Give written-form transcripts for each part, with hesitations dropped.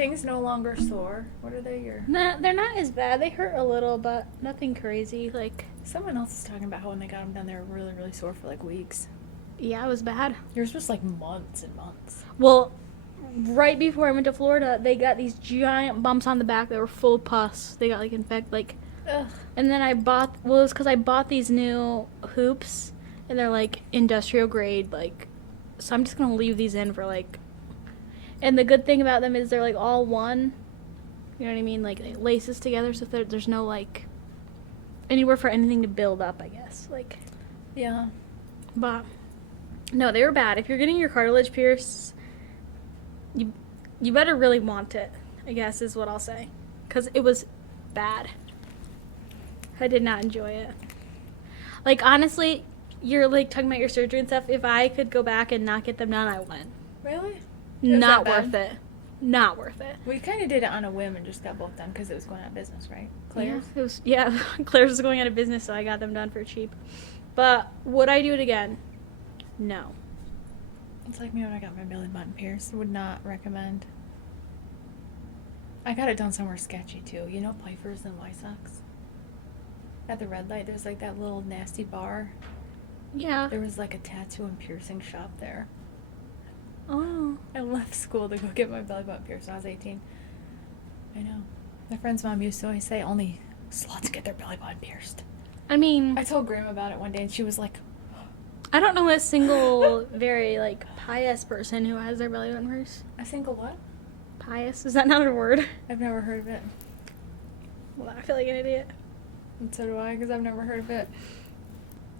things no longer sore? What are they? Nah, they're not as bad. They hurt a little, but nothing crazy. Like, Someone else is talking about how when they got them done, they were really, really sore for like weeks. yeah, it was bad. Yours was like months and months. Well, right before I went to Florida, they got these giant bumps on the back that were full of pus. They got like infected, like. Ugh. And then it was because I bought these new hoops, and they're like industrial grade, like. So I'm just gonna leave these in for like. And the good thing about them is they're like all one. You know what I mean? Like it laces together, so there's no like anywhere for anything to build up. I guess like. Yeah. But no, they were bad. If you're getting your cartilage pierced, you better really want it. I guess is what I'll say, because it was bad. I did not enjoy it. Like honestly, you're like talking about your surgery and stuff. If I could go back and not get them done, I wouldn't. Really? Not worth it. Not worth it. We kind of did it on a whim and just got both done because it was going out of business, right? Claire's? Yeah, it was, yeah, Claire's was going out of business, so I got them done for cheap. But would I do it again? No. It's like me when I got my belly button pierced. Would not recommend. I got it done somewhere sketchy too. You know Pfeiffer's and White Sox? At the red light, there's like that little nasty bar. Yeah. There was like a tattoo and piercing shop there. Oh. I left school to go get my belly button pierced when I was 18. I know. My friend's mom used to always say only sluts get their belly button pierced. I mean, I told Grandma about it one day and she was like, I don't know a single very like pious person who has their belly button pierced. a single what? Pious? Is that not a word? I've never heard of it. Well, I feel like an idiot. And so do I, because I've never heard of it.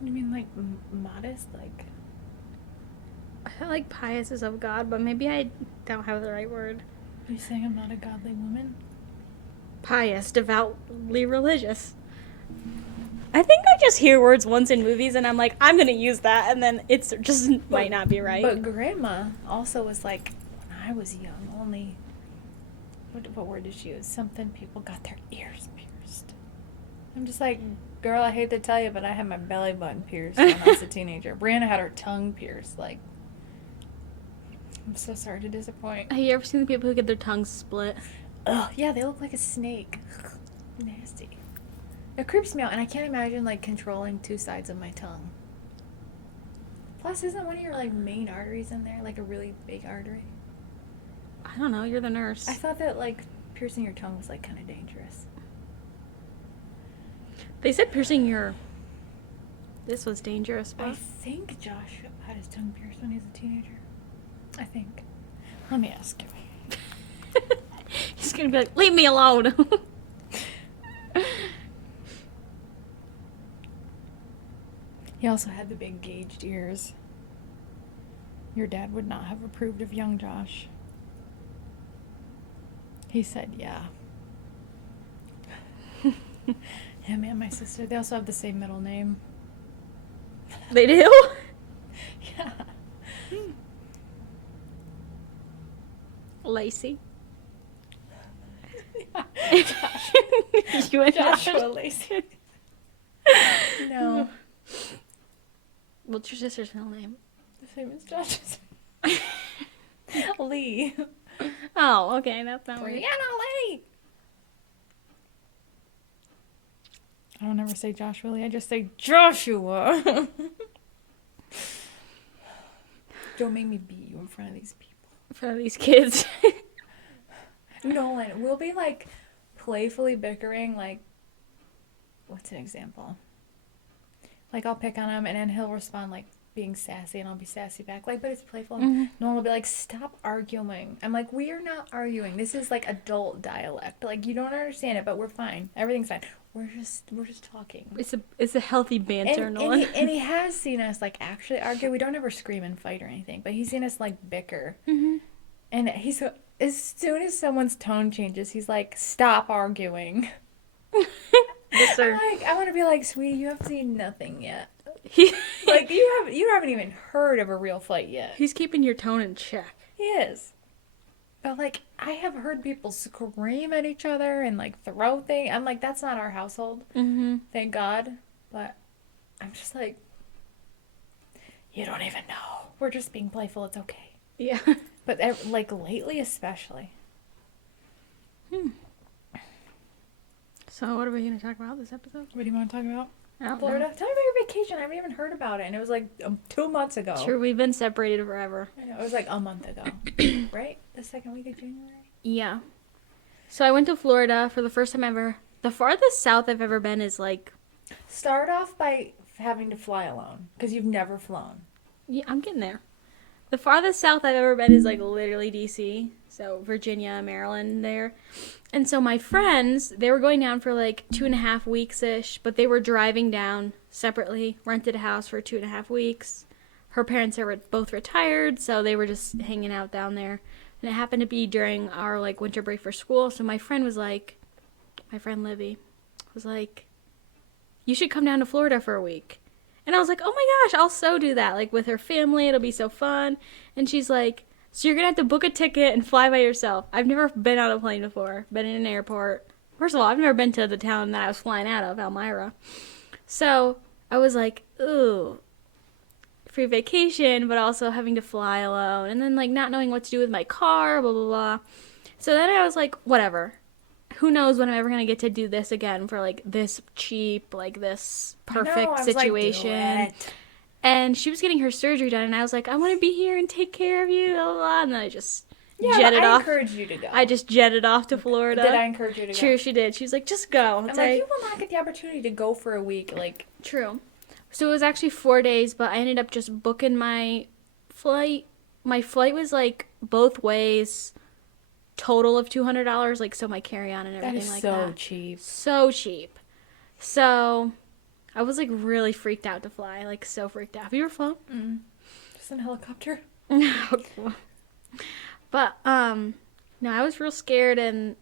You mean like modest? Like. I feel like pious is of God, but maybe I don't have the right word. Are you saying I'm not a godly woman? Pious, devoutly religious. I think I just hear words once in movies and I'm like, I'm going to use that, and then it's just might not be right. But Grandma also was like, when I was young, only. What word did she use? Something people got their ears pierced. I'm just like, girl, I hate to tell you, but I had my belly button pierced when I was a teenager. Brianna had her tongue pierced. Like, I'm so sorry to disappoint. Have you ever seen the people who get their tongues split? Ugh, yeah, they look like a snake. Nasty. It creeps me out, and I can't imagine, like, controlling two sides of my tongue. Plus, isn't one of your, like, main arteries in there, like, a really big artery? I don't know, you're the nurse. I thought that, like, piercing your tongue was, like, kind of dangerous. They said piercing this was dangerous, but I think Josh had his tongue pierced when he was a teenager. I think. Let me ask him. he's gonna be like, leave me alone. He also had the big gauged ears. Your dad would not have approved of young Josh. He said, yeah. Him and my sister, they also have the same middle name. They do? Yeah. Lacey. Yeah. You and Joshua Lacey. No. What's your sister's middle name? The same as Josh's. Lee. Oh, okay, that's not weird. Brianna Lee. I don't ever say Joshua Lee, I just say Joshua. Don't make me beat you in front of these people. In front of these kids. Nolan, we'll be like playfully bickering, like, what's an example? Like, I'll pick on him and then he'll respond like being sassy and I'll be sassy back. Like, but it's playful. Mm-hmm. Nolan will be like, stop arguing. I'm like, we are not arguing. This is like adult dialect. Like, you don't understand it, but we're fine. Everything's fine. We're just talking. It's a healthy banter, Nolan. And he has seen us like actually argue. We don't ever scream and fight or anything, but he's seen us like bicker. Mm-hmm. And he's as soon as someone's tone changes, he's like, stop arguing. Yes, sir. I want to be like, sweetie, you have seen nothing yet. Like, you haven't even heard of a real fight yet. He's keeping your tone in check. He is. But, like, I have heard people scream at each other and, like, throw things. I'm like, that's not our household. Mm-hmm. Thank God. But I'm just like, you don't even know. We're just being playful. It's okay. Yeah. But, like, lately especially. So what are we going to talk about this episode? What do you want to talk about? I don't Florida? know. Tell me about your vacation. I haven't even heard about it. And it was like 2 months ago. True, we've been separated forever. I know, it was like a month ago. Right? The second week of January? Yeah. So I went to Florida for the first time ever. The farthest south I've ever been is like... Start off by having to fly alone. Because you've never flown. Yeah, I'm getting there. The farthest south I've ever been is like literally DC. So Virginia, Maryland there. And so my friends, they were going down for like 2.5 weeks-ish, but they were driving down separately, rented a house for 2.5 weeks. Her parents are both retired, so they were just hanging out down there. And it happened to be during our like winter break for school. So my friend Livy was like, you should come down to Florida for a week. And I was like, oh my gosh, I'll so do that. Like with her family, it'll be so fun. And she's like, so you're going to have to book a ticket and fly by yourself. I've never been on a plane before, been in an airport. First of all, I've never been to the town that I was flying out of, Elmira. So I was like, ooh, free vacation, but also having to fly alone. And then like not knowing what to do with my car, blah, blah, blah. So then I was like, whatever. Who knows when I'm ever going to get to do this again for like this cheap, like this perfect situation. Like, do it. And she was getting her surgery done, and I was like, I want to be here and take care of you, blah, blah, blah. And then I just jetted off. I encouraged you to go. I just jetted off to Florida. Did I encourage you to go? True, she did. She was like, just go. I'm like, you will not get the opportunity to go for a week. Like, true. So it was actually 4 days, but I ended up just booking my flight. My flight was like both ways, total of $200, like so my carry-on and everything like that. That is so cheap. So cheap. So I was like really freaked out to fly, like so freaked out. Have you ever flown? Just in a helicopter. But no, I was real scared, and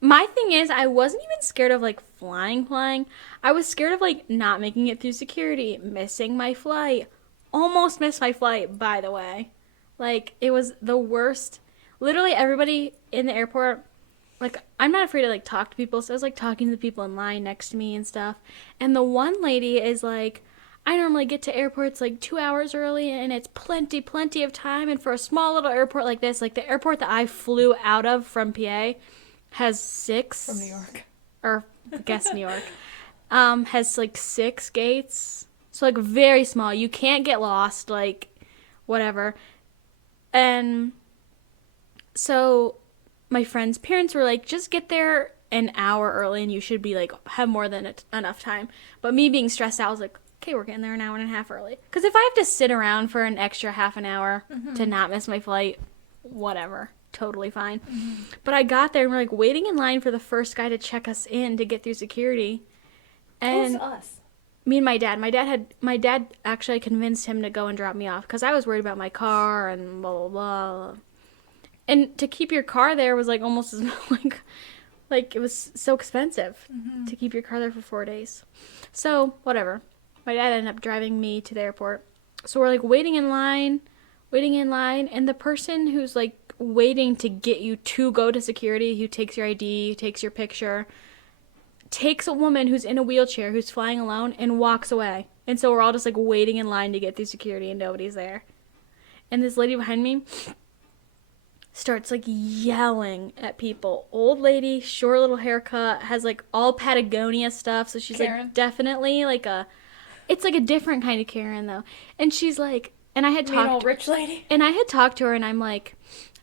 my thing is I wasn't even scared of like flying. I was scared of like not making it through security, missing my flight. Almost missed my flight, by the way. Like it was the worst. Literally everybody in the airport, like, I'm not afraid to, like, talk to people, so I was, like, talking to the people in line next to me and stuff, and the one lady is, like, I normally get to airports, like, 2 hours early, and it's plenty of time, and for a small little airport like this, like, the airport that I flew out of from PA has 6. From New York. Or, I guess New York. Has, like, 6 gates, so, like, very small. You can't get lost, like, whatever. And so my friend's parents were like, just get there an hour early and you should be like, have more than enough time. But me being stressed out, I was like, okay, we're getting there an hour and a half early. Because if I have to sit around for an extra half an hour to not miss my flight, whatever, totally fine. But I got there and we're like waiting in line for the first guy to check us in to get through security. And Who's us? me and my dad. My dad actually convinced him to go and drop me off because I was worried about my car and blah blah blah. And to keep your car there was like almost as like it was so expensive to keep your car there for 4 days. So whatever. My dad ended up driving me to the airport. So we're like waiting in line, and the person who's like waiting to get you to go to security, who takes your ID, who takes your picture, takes a woman who's in a wheelchair who's flying alone and walks away. And so we're all just like waiting in line to get through security and nobody's there. And this lady behind me starts like yelling at people. Old lady, short little haircut, has like all Patagonia stuff. So she's Karen. like definitely like it's like a different kind of Karen though. And she's like, and I had Mean old talked, rich lady. and I had talked to her and I'm like,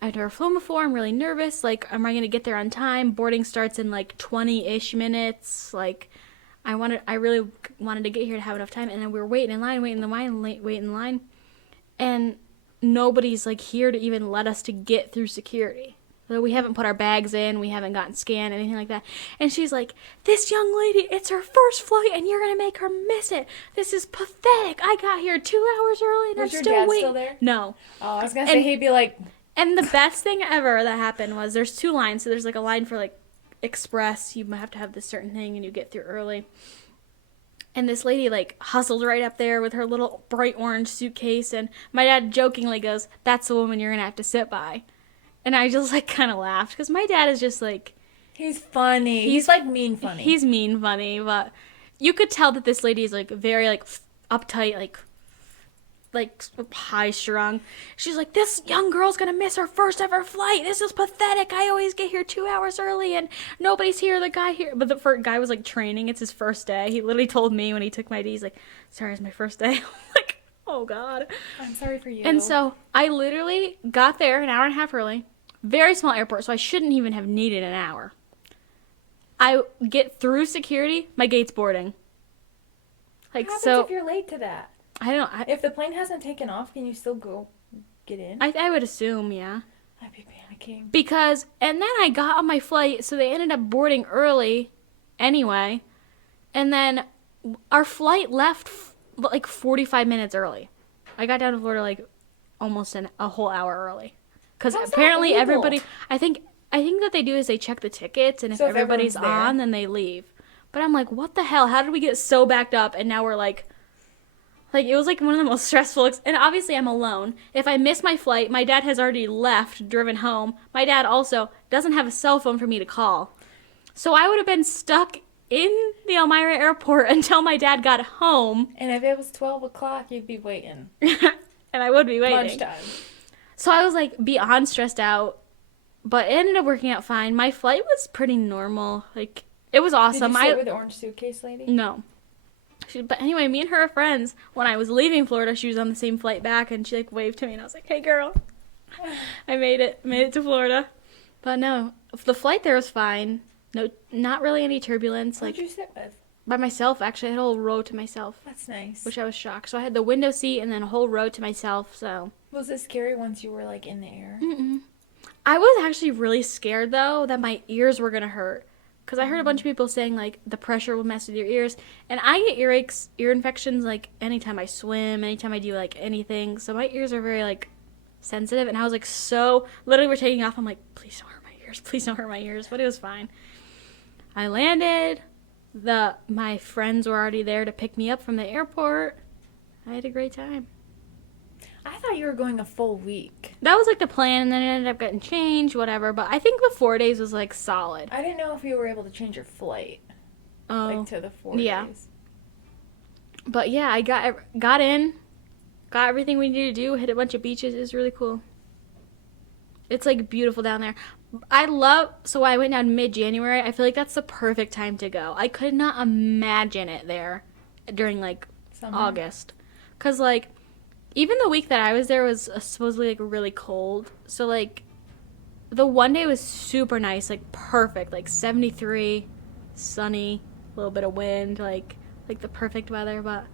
I've never flown before. I'm really nervous. Like, am I going to get there on time? Boarding starts in like 20-ish minutes. Like, I really wanted to get here to have enough time. And then we were waiting in line. And nobody's like here to even let us to get through security. So we haven't put our bags in. We haven't gotten scanned, anything like that. And she's like, this young lady, it's her first flight and you're going to make her miss it. This is pathetic. I got here 2 hours early and Was I'm your still dad waiting. still there? No. Oh, I was going to say, he'd be like... And the best thing ever that happened was there's 2 lines. So there's like a line for like express. You have to have this certain thing and you get through early. And this lady like hustled right up there with her little bright orange suitcase. And my dad jokingly goes, that's the woman you're going to have to sit by. And I just like kind of laughed because my dad is just like... He's funny. He's like mean funny. He's mean funny. But you could tell that this lady is like very like uptight, like like high strung. She's like, this young girl's gonna miss her first ever flight. This is pathetic. I always get here 2 hours early and nobody's here. The guy here, but the first guy was like training. It's his first day. He literally told me when he took my ID, he's like, sorry, it's my first day. I'm like, oh God. I'm sorry for you. And so I literally got there an hour and a half early. Very small airport, so I shouldn't even have needed an hour. I get through security, my gate's boarding. Like, what happens so if you're late to that? I don't. If the plane hasn't taken off, can you still go get in? I would assume, yeah. I'd be panicking. Because, and then I got on my flight, so they ended up boarding early anyway. And then our flight left like 45 minutes early. I got down to Florida like almost a whole hour early. Because apparently everybody, I think what they do is they check the tickets, and if everybody's on, then they leave. But I'm like, what the hell? How did we get so backed up? And now we're like it was like one of the most stressful. And obviously I'm alone. If I miss my flight, my dad has already left, driven home. My dad also doesn't have a cell phone for me to call. So I would have been stuck in the Elmira airport until my dad got home. And if it was 12 o'clock, you'd be waiting. And I would be waiting. Lunchtime. So I was like beyond stressed out. But it ended up working out fine. My flight was pretty normal. Like, it was awesome. Did you sit with the orange suitcase lady? No. But anyway, me and her are friends. When I was leaving Florida, she was on the same flight back, and she like waved to me, and I was like, "Hey, girl, I made it to Florida." But no, the flight there was fine. No, not really any turbulence. Who'd you sit with? By myself, actually. I had a whole row to myself. That's nice. Which I was shocked. So I had the window seat and then a whole row to myself. So was it scary once you were like in the air? Mm-mm. I was actually really scared though that my ears were gonna hurt. Because I heard a bunch of people saying, like, the pressure will mess with your ears. And I get earaches, ear infections, like, anytime I swim, anytime I do, like, anything. So my ears are very, like, sensitive. And I was, like, so, literally we're taking off. I'm like, please don't hurt my ears. Please don't hurt my ears. But it was fine. I landed. My friends were already there to pick me up from the airport. I had a great time. I thought you were going a full week. That was like the plan, and then it ended up getting changed, whatever. But I think the 4 days was like solid. I didn't know if you were able to change your flight. Like to the 4 days. But yeah, I got in, got everything we needed to do, hit a bunch of beaches. It was really cool. It's like beautiful down there. So I went down mid-January. I feel like that's the perfect time to go. I could not imagine it there during like summer. August. Because like, even the week that I was there was supposedly, like, really cold. So, like, the one day was super nice, like, perfect. Like, 73, sunny, a little bit of wind, like the perfect weather. But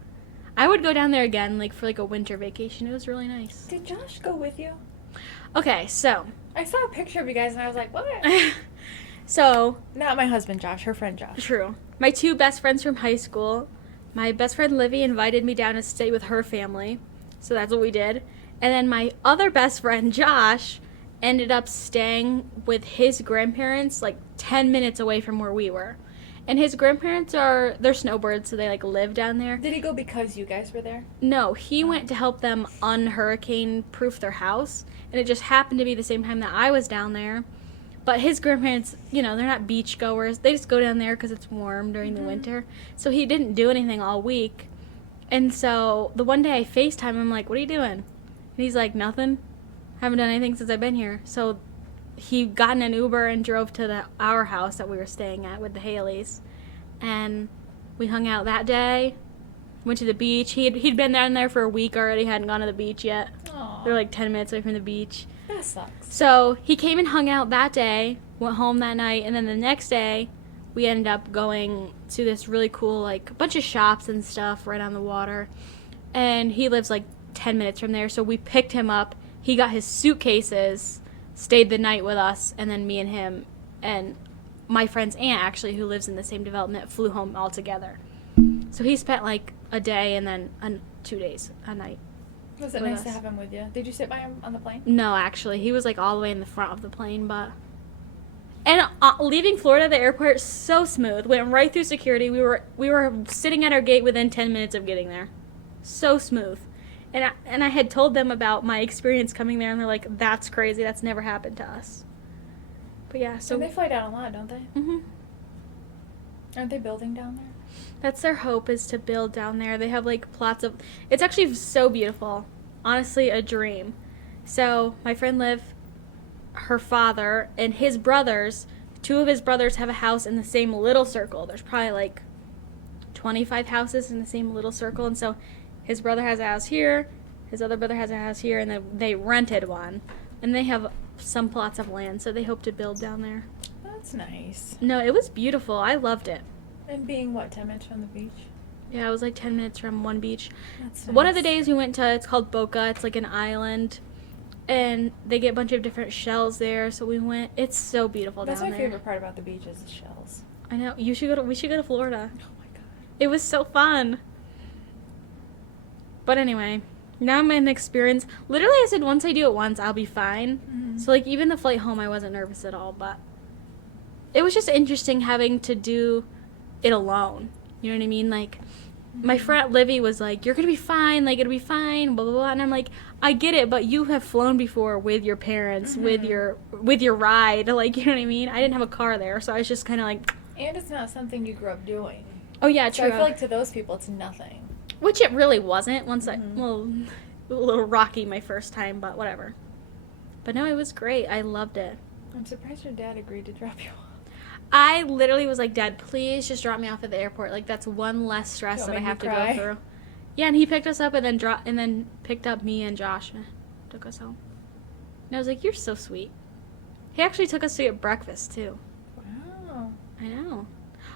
I would go down there again, like, for, like, a winter vacation. It was really nice. Did Josh go with you? Okay, so. I saw a picture of you guys, and I was like, what? So. Not my husband, Josh. Her friend, Josh. True. My two best friends from high school. My best friend, Livy, invited me down to stay with her family. So that's what we did. And then my other best friend, Josh, ended up staying with his grandparents like 10 minutes away from where we were. And his grandparents they're snowbirds, so they like live down there. Did he go because you guys were there? No, he went to help them un-hurricane-proof their house. And it just happened to be the same time that I was down there. But his grandparents, they're not beach goers. They just go down there because it's warm during the winter. So he didn't do anything all week. And so the one day I FaceTime him, I'm like, what are you doing? And he's like, nothing. Haven't done anything since I've been here. So he got in an Uber and drove to our house that we were staying at with the Haleys. And we hung out that day. Went to the beach. He'd been down there for a week already, hadn't gone to the beach yet. Aww. They're like 10 minutes away from the beach. That sucks. So he came and hung out that day, went home that night, and then the next day we ended up going to this really cool, like, bunch of shops and stuff right on the water. And he lives, like, 10 minutes from there, so we picked him up. He got his suitcases, stayed the night with us, and then me and him and my friend's aunt, actually, who lives in the same development, flew home all together. So he spent, like, a day and then 2 days, a night. Was it nice to have him with you? Did you sit by him on the plane? No, actually. He was, like, all the way in the front of the plane, but... And leaving Florida, the airport, so smooth. Went right through security. We were sitting at our gate within 10 minutes of getting there. So smooth. And I had told them about my experience coming there, and they're like, that's crazy. That's never happened to us. But yeah, so... And they fly down a lot, don't they? Mm-hmm. Aren't they building down there? That's their hope, is to build down there. They have like plots of. It's actually so beautiful. Honestly, a dream. So my friend Liv, her father and his brothers, two of his brothers have a house in the same little circle. There's probably like 25 houses in the same little circle, and so his brother has a house here, his other brother has a house here, and then they rented one, and they have some plots of land, so they hope to build down there. That's nice. No, it was beautiful. I loved it. And being, what, 10 minutes from the beach? Yeah, it was like 10 minutes from one beach. That's nice. One of the days we went to, it's called Boca. It's like an island, and they get a bunch of different shells there. So we went. It's so beautiful That's down my there. favorite part about the beach is the shells. I know. We should go to Florida. Oh my god. It was so fun. But anyway, now I'm in experience. Literally, I said once I do it once, I'll be fine. Mm-hmm. So like even the flight home, I wasn't nervous at all. But it was just interesting having to do it alone. You know what I mean? Like, my friend Livy was like, "You're gonna be fine. Like, it'll be fine." Blah blah blah. And I'm like, "I get it, but you have flown before with your parents, with your ride. Like, you know what I mean? I didn't have a car there, so I was just kind of like." And it's not something you grew up doing. Oh yeah, So true. I feel like to those people, it's nothing. Which it really wasn't. Once a little rocky my first time, but whatever. But no, it was great. I loved it. I'm surprised your dad agreed to drop you off. I literally was like, "Dad, please just drop me off at the airport. Like, that's one less stress that I have to go through." Yeah, and he picked us up and then picked up me and Josh and took us home. And I was like, "You're so sweet." He actually took us to get breakfast too. Wow. I know.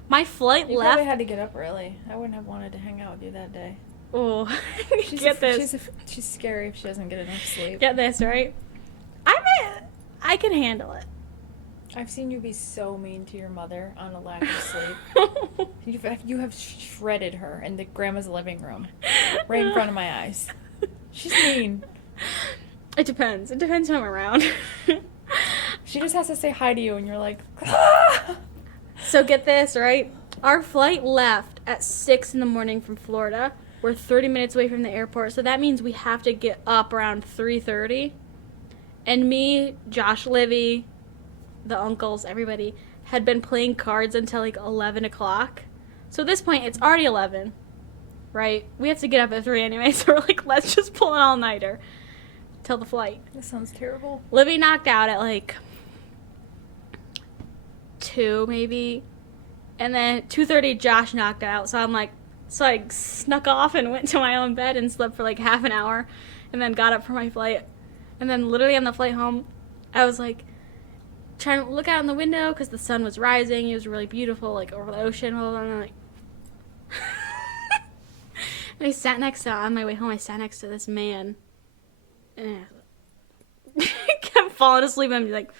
My flight You left. probably had to get up early. I wouldn't have wanted to hang out with you that day. Oh, get this. She's scary if she doesn't get enough sleep. Get this, right? I can handle it. I've seen you be so mean to your mother on a lack of sleep. You have shredded her in the grandma's living room, right in front of my eyes. She's mean. It depends. It depends who I'm around. She just has to say hi to you, and you're like, ah! So get this, right? Our flight left at 6 in the morning from Florida. We're 30 minutes away from the airport, so that means we have to get up around 3:30. And me, Josh, Livy, the uncles, everybody, had been playing cards until like 11 o'clock. So at this point, it's already 11, right? We have to get up at 3 anyway, so we're like, let's just pull an all-nighter till the flight. This sounds terrible. Livy knocked out at like 2 maybe, and then 2:30 Josh knocked out, so I snuck off and went to my own bed and slept for like half an hour, and then got up for my flight. And then literally on the flight home, I was like trying to look out in the window because the sun was rising. It was really beautiful, like over the ocean. And I'm like, and I sat on my way home. I sat next to this man, and I kept falling asleep. And I'm like,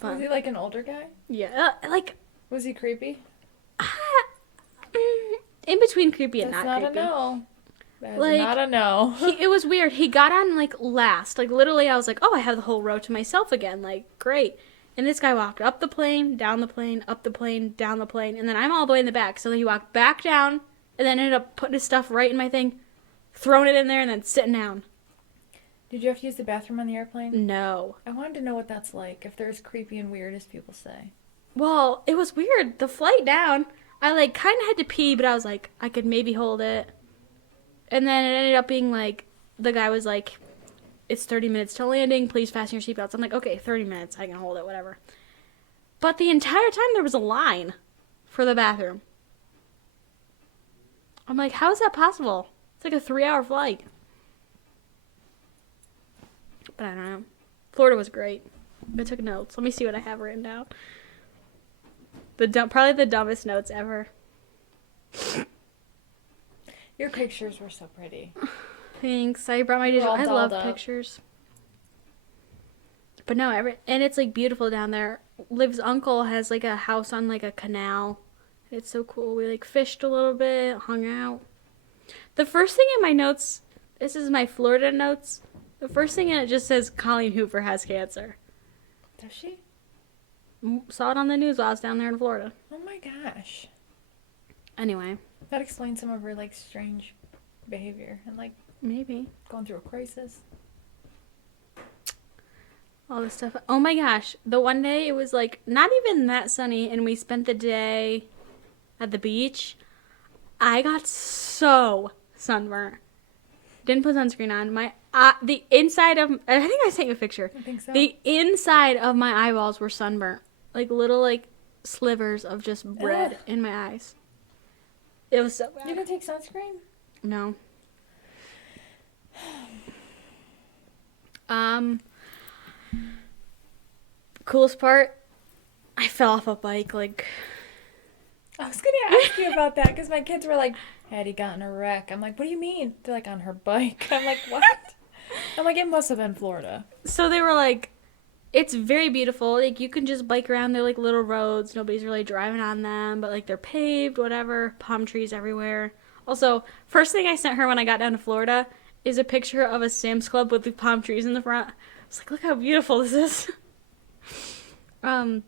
Was he like an older guy? yeah, like. Was he creepy? In between creepy and That's not not creepy. a no. That's Like, not a no. It was weird. He got on like last. Like literally I was like, "Oh, I have the whole row to myself again." Like, great. And this guy walked up the plane, down the plane, up the plane, down the plane, and then I'm all the way in the back. So then he walked back down and then ended up putting his stuff right in my thing, throwing it in there and then sitting down. Did you have to use the bathroom on the airplane? No. I wanted to know what that's like, if they're as creepy and weird as people say. Well, it was weird. The flight down, I like kind of had to pee, but I was like, I could maybe hold it. And then it ended up being like, the guy was like, "It's 30 minutes to landing. Please fasten your seatbelts." I'm like, okay, 30 minutes. I can hold it, whatever. But the entire time there was a line for the bathroom. I'm like, how is that possible? It's like a 3-hour flight. But I don't know. Florida was great. I took notes. Let me see what I have written down. Probably the dumbest notes ever. Your pictures were so pretty. Thanks. I brought my digital. all I love dolled up. pictures. But no, and it's like beautiful down there. Liv's uncle has like a house on like a canal. It's so cool. We like fished a little bit, hung out. The first thing in my notes, this is my Florida notes. The first thing in it just says Colleen Hoover has cancer. Does she? Saw it on the news while I was down there in Florida. Oh my gosh. Anyway, That explains some of her like strange behavior and like maybe. going through a crisis. All this stuff. Oh my gosh. The one day it was like not even that sunny and we spent the day at the beach. I got so sunburnt. Didn't put sunscreen on. The inside of, I think I sent you a picture. I think so. The inside of my eyeballs were sunburnt. Like little like slivers of just red in my eyes. It was so bad. You didn't take sunscreen? No. Coolest part, I fell off a bike. Like, I was gonna ask you about that because my kids were like, Hattie got in a wreck. I'm like, what do you mean? They're like, on her bike. I'm like, what? I'm like, it must have been Florida. So they were like, it's very beautiful. Like, you can just bike around. They're like little roads. Nobody's really driving on them, but like they're paved, whatever. Palm trees everywhere. Also, first thing I sent her when I got down to Florida is a picture of a Sam's Club with the palm trees in the front. I was like, look how beautiful this is. But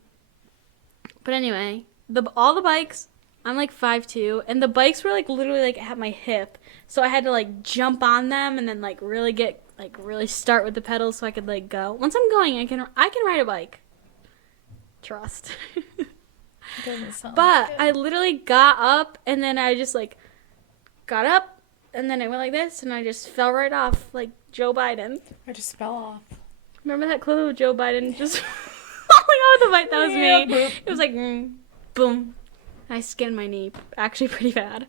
anyway, all the bikes, I'm like 5'2", and the bikes were like literally like at my hip, so I had to like jump on them and then like really start with the pedals so I could like go. Once I'm going, I can ride a bike. Trust. Doesn't sound But like it. I literally got up and then I just like got up and then I went like this and I just fell right off like Joe Biden. I just fell off. Remember that clip of Joe Biden just falling off the bike? That was Yeah, me. boop. It was like boom. I skinned my knee, actually pretty bad.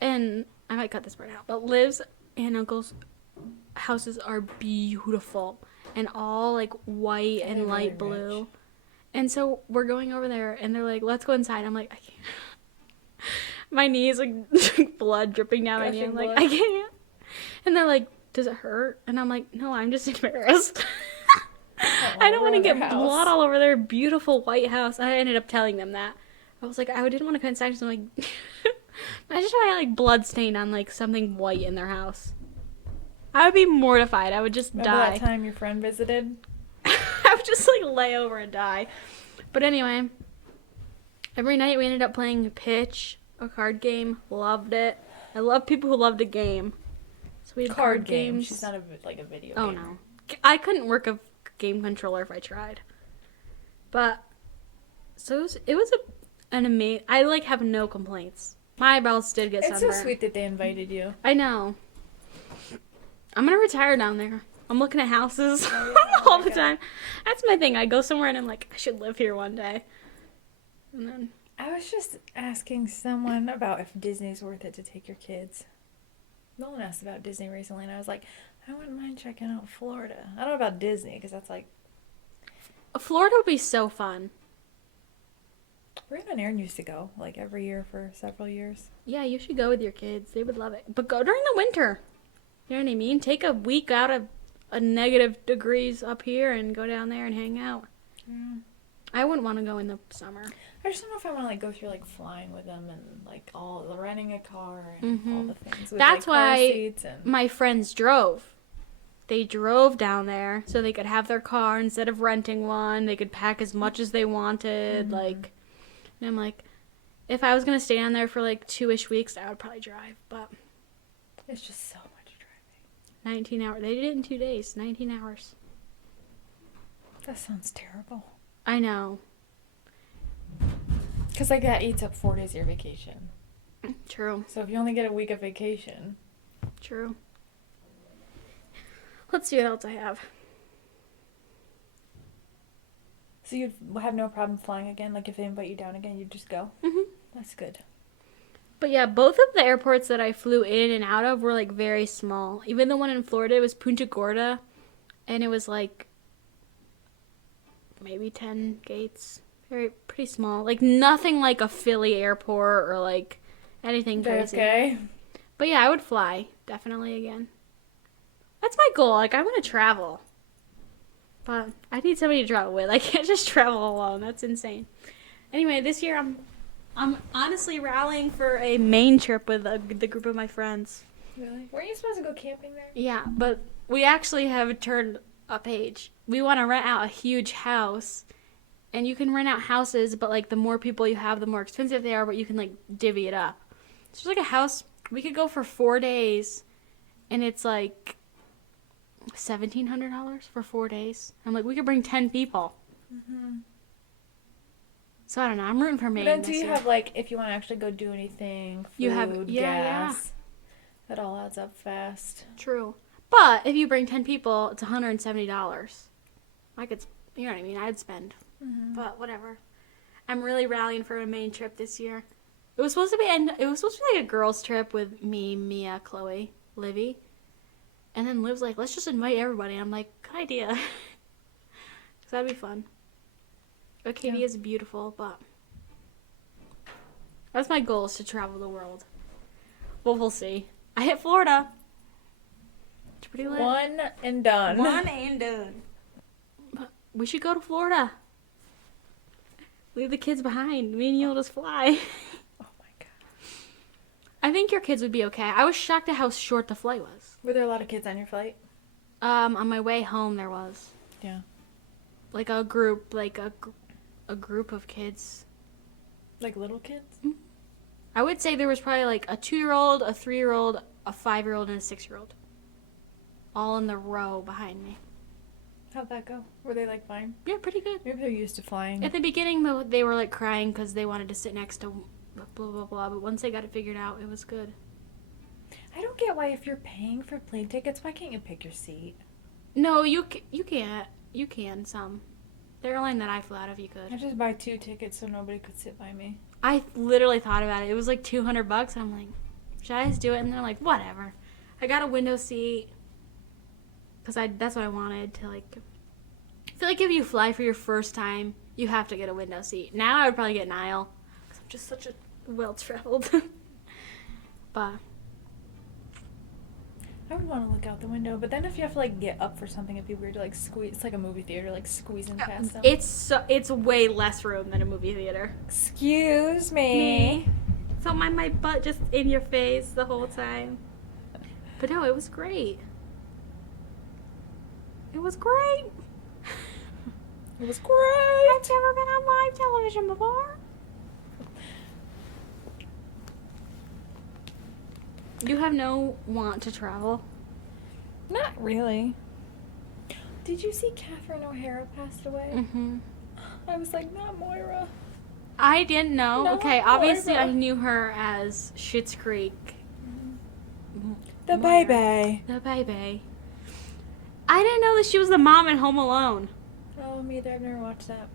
And I might cut this part out, but Liv's and Uncle's houses are beautiful and all like white and they're light really blue. rich. And so we're going over there and they're like, let's go inside. I'm like, I can't. My knee is like blood dripping down my knee. I'm like, Gushing I blood. can't. And they're like, does it hurt? And I'm like, no, I'm just embarrassed. I don't want to get blood all over their beautiful white house. I ended up telling them that. I was like, I didn't want to come inside because I'm like, imagine if I had like blood stain on like something white in their house. I would be mortified. I would just Remember die. that time your friend visited? I would just like lay over and die. But anyway, every night we ended up playing Pitch, a card game. Loved it. I love people who loved a game. So we had card games. She's not a video Oh gamer. no, I couldn't work a game controller if I tried. But so it was an amazing. I like have no complaints. My eyebrows did get It's sunburned. so sweet that they invited you. I know. I'm gonna retire down there. I'm looking at houses Oh, yeah. all Oh the my time. That's my thing. I go somewhere and I'm like, I should live here one day. And then I was just asking someone about if Disney's worth it to take your kids. No one asked about Disney recently, and I was like, I wouldn't mind checking out Florida. I don't know about Disney, because that's like... Florida would be so fun. Brandon and Aaron used to go, like, every year for several years. Yeah, you should go with your kids. They would love it. But go during the winter. You know what I mean? Take a week out of a negative degrees up here and go down there and hang out. Yeah. I wouldn't want to go in the summer. I just don't know if I want to, like, go through, like, flying with them and, like, renting a car and all the things. With, That's like, car why seats and... my friends drove. They drove down there so they could have their car instead of renting one. They could pack as much as they wanted. Like, and I'm like, if I was going to stay down there for, like, 2-ish weeks, I would probably drive. But It's just so much driving. 19 hours. They did it in 2 days. 19 hours. That sounds terrible. I know. Because, like, that eats up 4 days of your vacation. True. So if you only get a week of vacation... True. Let's see what else I have. So you'd have no problem flying again? Like, if they invite you down again, you'd just go? Mm-hmm. That's good. But yeah, both of the airports that I flew in and out of were like very small. Even the one in Florida was Punta Gorda, and it was like maybe 10 gates. Pretty small. Like nothing like a Philly airport or like anything crazy. Okay. But yeah, I would fly definitely again. That's my goal. Like I want to travel. But I need somebody to travel with. I can't just travel alone. That's insane. Anyway, this year I'm honestly rallying for a Maine trip with the group of my friends. Really? Weren't you supposed to go camping there? Yeah, but we actually have turned a page. We want to rent out a huge house. And you can rent out houses, but like the more people you have, the more expensive they are, but you can like divvy it up. So there's like a house, we could go for 4 days, and it's like $1,700 for 4 days. I'm like, we could bring 10 people. Mm-hmm. So I don't know. I'm rooting for But Maine until this you year. have, like, if you want to actually go do anything, food, You have- yeah. gas, that all adds up fast. True. But if you bring 10 people, it's $170. I could, you know what I mean? I'd spend. Mm-hmm. But whatever. I'm really rallying for a Maine trip this year. It was supposed to be like a girls' trip with me, Mia, Chloe, Livy. And then Liv's like, let's just invite everybody. And I'm like, good idea. 'Cause that'd be fun. Acadia is beautiful, but that's my goal, is to travel the world. Well, we'll see. I hit Florida. It's pretty lit. One and done. One and done. But we should go to Florida. Leave the kids behind. Me and you'll just fly. Oh my god. I think your kids would be okay. I was shocked at how short the flight was. Were there a lot of kids on your flight? On my way home there was. Yeah. Like a group, a group of kids. Like little kids? I would say there was probably like a 2-year-old, a 3-year-old, a 5-year-old, and a 6-year-old. All in the row behind me. How'd that go? Were they like fine? Yeah, pretty good. Maybe they're used to flying. At the beginning, though, they were like crying because they wanted to sit next to blah, blah, blah. But once they got it figured out, it was good. I don't get why, if you're paying for plane tickets, why can't you pick your seat? No, you can't. You can, some. The airline that I flew out of, you I could. just buy 2 tickets so nobody could sit by me. I literally thought about it. It was like $200, and I'm like, should I just do it? And they're like, whatever. I got a window seat because that's what I wanted to, like. I feel like if you fly for your first time, you have to get a window seat. Now I would probably get an aisle because I'm just such a well-traveled. But I would want to look out the window, but then if you have to like get up for something, it'd be weird to like squeeze. It's like a movie theater, like squeezing past them. it's way less room than a movie theater. Excuse me. So my butt just in your face the whole time. But no, it was great. It was great. It was great. I've never been on live television before. You have no want to travel? Not really. Did you see Katherine O'Hara passed away? Mm-hmm. I was like, not Moira. I didn't know. No, Okay, obviously Moira. I knew her as Schitt's Creek. The Moira. baby. The baby. I didn't know that she was the mom in Home Alone. Oh, me either. I've never watched that.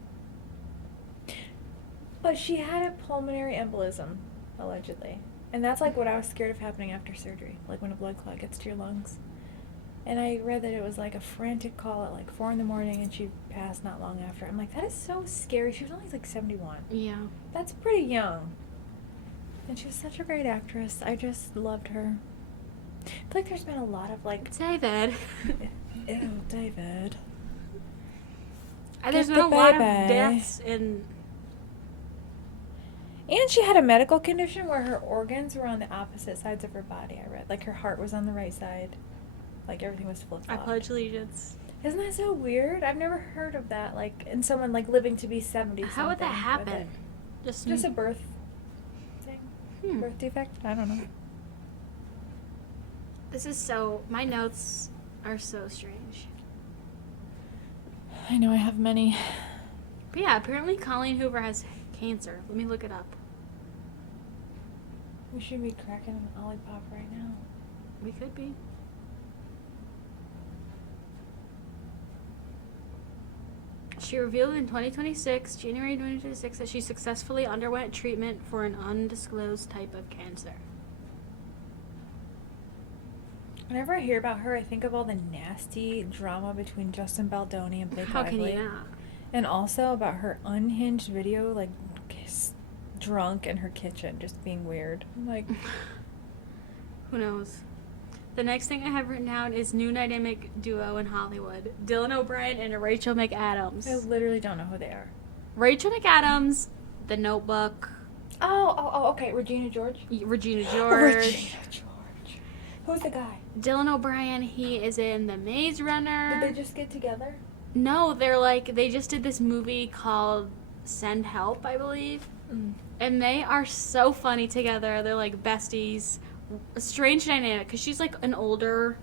But she had a pulmonary embolism, allegedly. And that's like what I was scared of happening after surgery, like when a blood clot gets to your lungs. And I read that it was like a frantic call at like 4 a.m. and she passed not long after. I'm like, that is so scary. She was only like 71. Yeah. That's pretty young. And she was such a great actress. I just loved her. I feel like there's been a lot of like... David. Ew, David. There's Get been a the lot of baby. deaths in... And she had a medical condition where her organs were on the opposite sides of her body, I read. Like her heart was on the right side. Like everything was I flip-flopped. pledge allegiance. Isn't that so weird? I've never heard of that. Like, in someone like living to be 70. How would that something with happen? it. Just Just a birth thing. Birth defect? I don't know. This is so... My notes are so strange. I know I have many. But yeah, apparently Colleen Hoover has cancer. Let me look it up. We should be cracking an Olipop right now. We could be. She revealed in January 2026, that she successfully underwent treatment for an undisclosed type of cancer. Whenever I hear about her, I think of all the nasty drama between Justin Baldoni and Blake How can Lively. you not? And also about her unhinged video, like, drunk in her kitchen, just being weird. I'm like... Who knows? The next thing I have written down is new dynamic duo in Hollywood. Dylan O'Brien and Rachel McAdams. I literally don't know who they are. Rachel McAdams, The Notebook. Oh, okay. Regina George? Regina George. Regina George. Who's the guy? Dylan O'Brien, he is in The Maze Runner. Did they just get together? No, they just did this movie called Send Help, I believe. Mm. And they are so funny together. They're like besties. A strange dynamic because she's like an older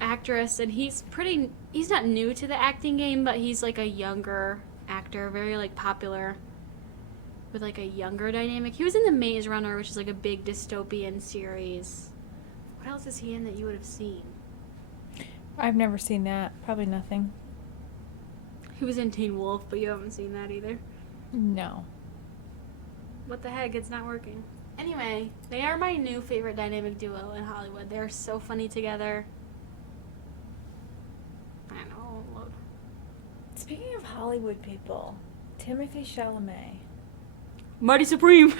actress and he's not new to the acting game, but he's like a younger actor, very like popular. with like a younger dynamic. He was in The Maze Runner, which is like a big dystopian series. What else is he in that you would have seen? I've never seen that. Probably nothing. He was in Teen Wolf, but you haven't seen that either. No. What the heck? It's not working. Anyway, they are my new favorite dynamic duo in Hollywood. They're so funny together. I know. Load. Speaking of Hollywood people, Timothy Chalamet. Marty Supreme.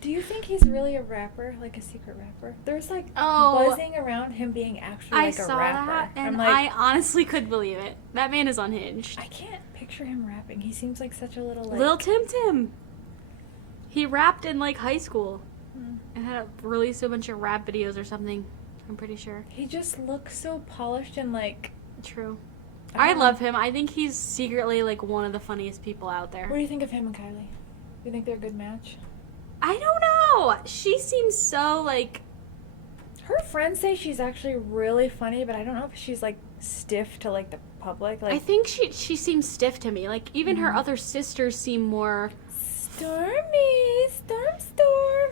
Do you think he's really a rapper, like a secret rapper? There's like buzzing around him being actually like a rapper. I saw that, and I'm like, I honestly couldn't believe it. That man is unhinged. I can't picture him rapping. He seems like such a little like... Lil Tim Tim. He rapped in like high school and had released a bunch of rap videos or something. I'm pretty sure. He just looks so polished and like... True. I love him. I think he's secretly like one of the funniest people out there. What do you think of him and Kylie? You think they're a good match? I don't know. She seems so like... Her friends say she's actually really funny, but I don't know if she's like stiff to like the public. Like, I think she seems stiff to me. Like even her other sisters seem more... Storm.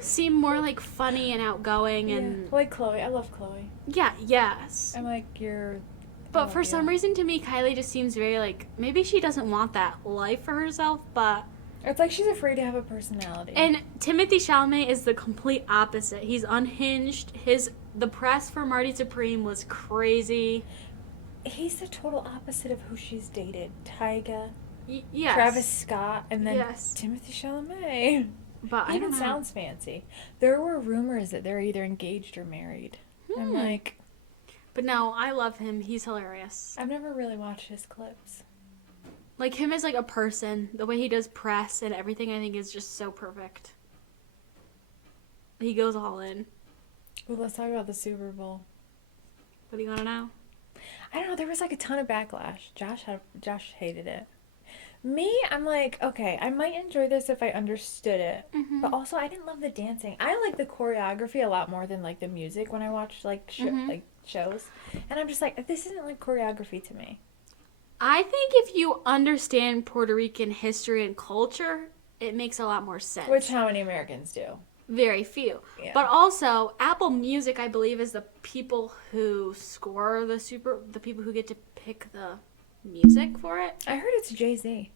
Seem more like funny and outgoing and... Like Chloe. I love Chloe. Yeah, yes. I'm like, you're... But for some reason to me, Kylie just seems very like... Maybe she doesn't want that life for herself, but... It's like she's afraid to have a personality. And Timothy Chalamet is the complete opposite. He's unhinged. The press for Marty Supreme was crazy. He's the total opposite of who she's dated. Tyga, yes. Travis Scott, and then yes. Timothy Chalamet. But He even sounds fancy. There were rumors that they're either engaged or married. I'm like... But no, I love him. He's hilarious. I've never really watched his clips. Like him as like a person, the way he does press and everything, I think is just so perfect. He goes all in. Well, let's talk about the Super Bowl. What do you want to know? I don't know. There was like a ton of backlash. Josh hated it. Me, I'm like, okay, I might enjoy this if I understood it. Mm-hmm. But also, I didn't love the dancing. I like the choreography a lot more than like the music when I watch like shows. And I'm just like, this isn't like choreography to me. I think if you understand Puerto Rican history and culture, it makes a lot more sense. Which how many Americans do? Very few. Yeah. But also, Apple Music, I believe, is the people who score the people who get to pick the music for it. I heard it's Jay-Z.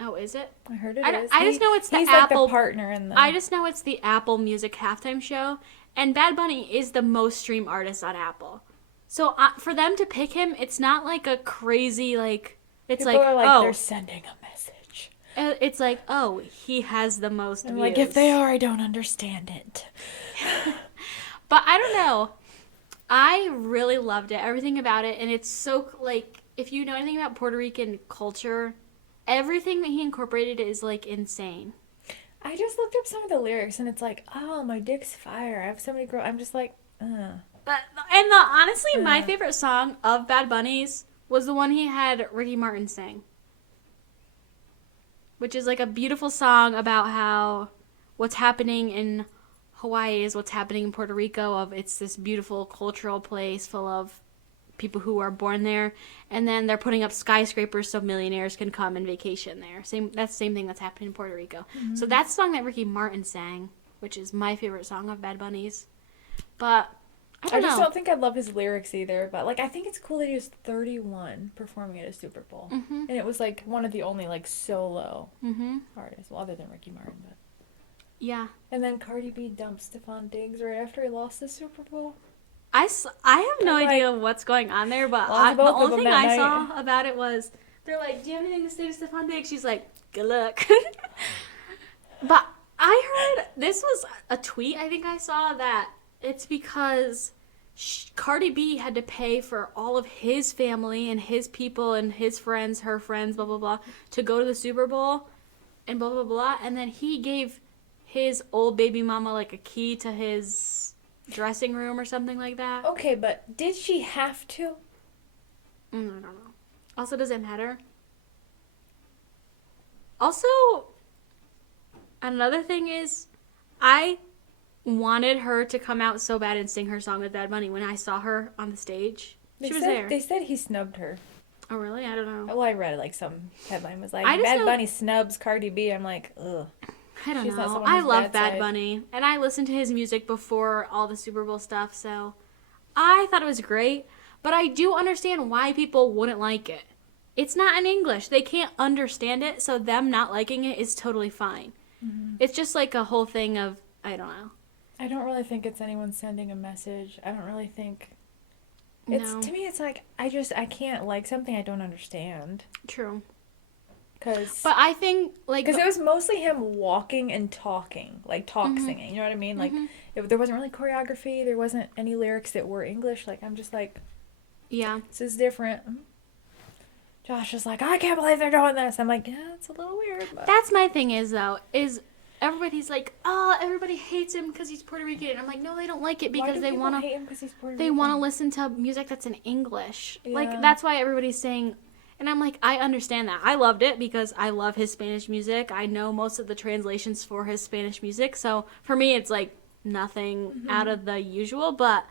Oh, is it? I heard it is. I just know it's the he's Apple... like the partner in the... I just know it's the Apple Music halftime show, and Bad Bunny is the most streamed artist on Apple. So for them to pick him, it's not like a crazy, like... It's People are like, oh... they're sending a message. It's like, oh, he has the most views. Like, if they are, I don't understand it. But I don't know. I really loved it. Everything about it. And it's so, like, if you know anything about Puerto Rican culture, everything that he incorporated is, like, insane. I just looked up some of the lyrics, and it's like, oh, my dick's fire. I have so many girls. I'm just like, Honestly, my favorite song of Bad Bunny's was the one he had Ricky Martin sing. Which is like a beautiful song about how what's happening in Hawaii is what's happening in Puerto Rico. It's this beautiful cultural place full of people who are born there. And then they're putting up skyscrapers so millionaires can come and vacation there. That's the same thing that's happening in Puerto Rico. Mm-hmm. So that's the song that Ricky Martin sang, which is my favorite song of Bad Bunny's. But I just don't think I love his lyrics either. But like, I think it's cool that he was 31 performing at a Super Bowl, and it was like one of the only like solo artists, well, other than Ricky Martin, but yeah. And then Cardi B dumped Stephon Diggs right after he lost the Super Bowl. I have no idea what's going on there, but the only thing I saw about it was they're like, "Do you have anything to say to Stephon Diggs?" She's like, "Good luck." But I heard this was a tweet I think I saw that. It's because Cardi B had to pay for all of his family and his people and his friends, her friends, blah, blah, blah, to go to the Super Bowl and blah, blah, blah. And then he gave his old baby mama like a key to his dressing room or something like that. Okay, but did she have to? I don't know. Also, does it matter? Also, another thing is, I wanted her to come out so bad and sing her song with Bad Bunny when I saw her on the stage. She was there. They said he snubbed her. Oh, really? I don't know. Well, I read like some headline was like, I just Bad know- Bunny snubs Cardi B. I'm like, ugh. I don't She's not know. someone I who's love bad Bad side. Bunny, and I listened to his music before all the Super Bowl stuff, so I thought it was great. But I do understand why people wouldn't like it. It's not in English. They can't understand it, so them not liking it is totally fine. Mm-hmm. It's just like a whole thing of, I don't know. I don't really think it's anyone sending a message. I don't really think. It's No. to me, it's like I can't like something I don't understand. True. Cause, But I think, like... because it was mostly him walking and talking, like talk Mhm. singing. You know what I mean? Like Mhm. there wasn't really choreography. There wasn't any lyrics that were English. Like I'm just like, Yeah. this is different. Josh is like, I can't believe they're doing this. I'm like, yeah, it's a little weird. But. That's my thing is everybody's like, oh, everybody hates him because he's Puerto Rican. And I'm like, no, they don't like it because they want to hate him because he's Puerto they Rican? want to listen to music that's in English. Yeah. Like, that's why everybody's saying, and I'm like, I understand that. I loved it because I love his Spanish music. I know most of the translations for his Spanish music. So for me, it's like nothing out of the usual, but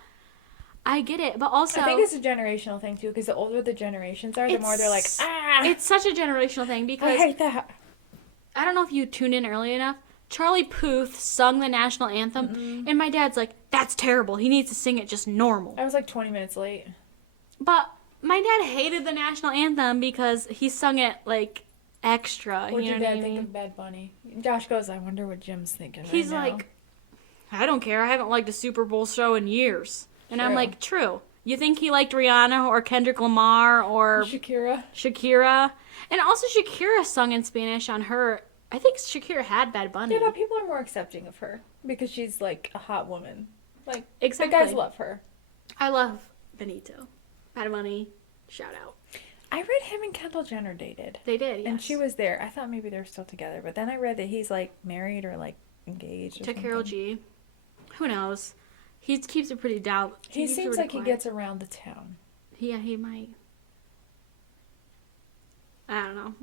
I get it. But also, I think it's a generational thing too, because the older the generations are, the more they're like, ah. It's such a generational thing I because hate that. I don't know if you tuned in early enough. Charlie Puth sung the national anthem, and my dad's like, that's terrible. He needs to sing it just normal. I was like 20 minutes late. But my dad hated the national anthem because he sung it, like, extra. What'd you your know what dad I think mean? of Bad Bunny? Josh goes, I wonder what Jim's thinking He's right now. like, I don't care. I haven't liked a Super Bowl show in years. And I'm True. like, true. You think he liked Rihanna or Kendrick Lamar or Shakira. Shakira? And also Shakira sung in Spanish on her. I think Shakira had Bad Bunny. Yeah, but people are more accepting of her because she's like a hot woman. Like, Exactly. the guys love her. I love Benito. Bad Bunny. Shout out. I read him and Kendall Jenner dated. They did, yes. And she was there. I thought maybe they're still together, but then I read that he's like married or like engaged or To Karol G. Who knows? He keeps it pretty down. He keeps it seems pretty like quiet. he gets around the town. Yeah, he might. I don't know.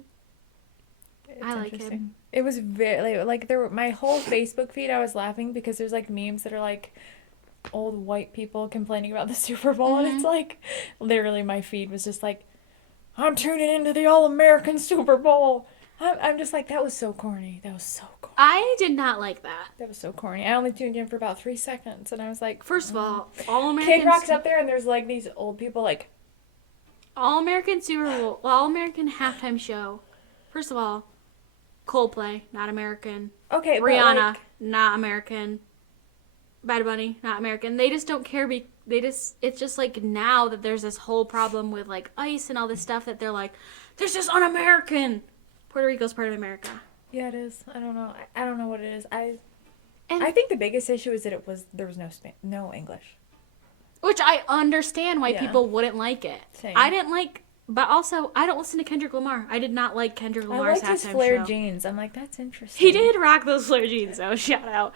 It's I like interesting. him. It was very like there were my whole Facebook feed. I was laughing because there's like memes that are like old white people complaining about the Super Bowl, and it's like literally my feed was just like, I'm tuning into the All-American Super Bowl. I'm just like, that was so corny. That was so corny. I did not like that. That was so corny. I only tuned in for about 3 seconds, and I was like, First of all, All-American Kid Rock's up there, and there's like these old people like, All-American Super Bowl, All-American halftime show. First of all, Coldplay, not American. okay, but Rihanna, like, not American. Bad Bunny, not American. They just don't care. It's just like now that there's this whole problem with like ICE and all this stuff that they're like, this is un-American. Puerto Rico's part of America. yeah, it is. I don't know. I don't know what it is. And I think the biggest issue is that there was no English. which I understand why Yeah. people wouldn't like it. Same. I didn't like, but also I don't listen to Kendrick Lamar. I did not like Kendrick I Lamar's liked his halftime flared show. jeans. I'm like, that's interesting. He did rock those flare jeans, though. Shout out.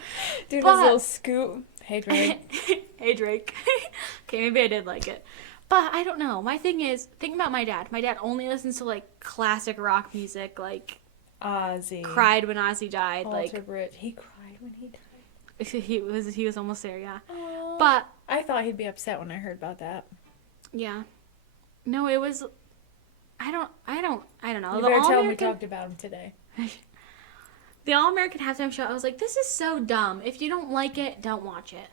Dude, But- his little scoop. Hey, Drake. Hey, Drake. Okay, maybe I did like it. But I don't know. My thing is, think about my dad. My dad only listens to, like, classic rock music, like, Ozzy. cried when Ozzy died. Walter Like, Britt. He cried when he died. he was almost there, yeah. Aww. But, I thought he'd be upset when I heard about that. yeah. No, it was, I don't know. You The better tell him we All-American- talked about him today. The All-American halftime show, I was like, this is so dumb. If you don't like it, don't watch it.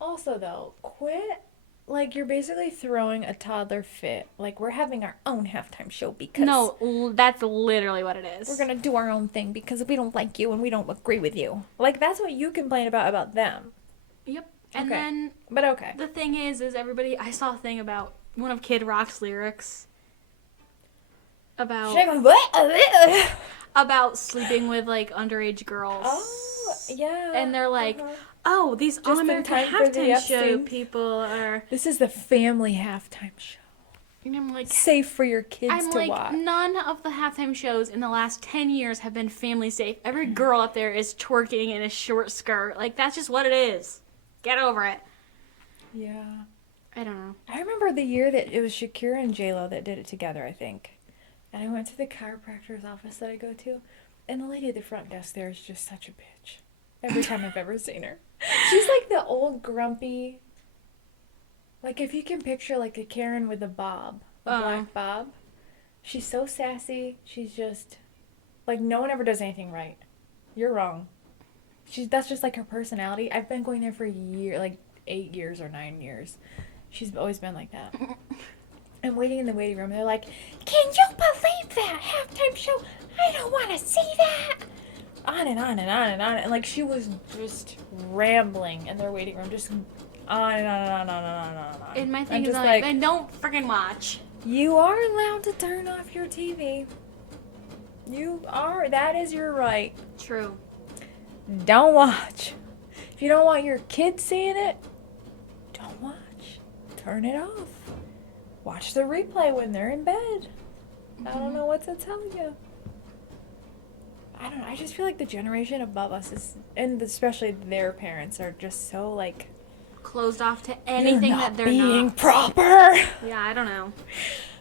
Also, though, quit. Like, you're basically throwing a toddler fit. Like, we're having our own halftime show because... No, that's literally what it is. We're gonna do our own thing because we don't like you and we don't agree with you. Like, that's what you complain about them. Yep. And Okay. then But okay. the thing is everybody, I saw a thing about one of Kid Rock's lyrics about sleeping with like underage girls. Oh, yeah. And they're like, Uh-huh. oh, these in All-American time for the halftime show Epstein. people are, This is the family halftime show. and I'm like, Safe for your kids to watch. none of the halftime shows in the last 10 years have been family safe. Every girl up there is twerking in a short skirt. Like, that's just what it is. Get over it. Yeah. I don't know. I remember the year that it was Shakira and J-Lo that did it together, I think. And I went to the chiropractor's office that I go to, and the lady at the front desk there is just such a bitch. Every time I've ever seen her. She's like the old grumpy, like if you can picture like a Karen with a bob, a black bob. She's so sassy. She's just like no one ever does anything right. You're wrong. That's just like her personality. I've been going there for years, like 8 years or 9 years. She's always been like that. I'm waiting in the waiting room. They're like, "Can you believe that halftime show? I don't want to see that." On and on and on and on. And like she was just rambling in their waiting room, just on and on and on and on and on and on. And my thing is like, then don't freaking watch. You are allowed to turn off your TV. You are. That is your right. True. Don't watch. If you don't want your kids seeing it, don't watch. Turn it off. Watch the replay when they're in bed. I don't know what to tell you. I don't know. I just feel like the generation above us is, and especially their parents, are just so like closed off to anything that they're being not proper. Yeah, I don't know.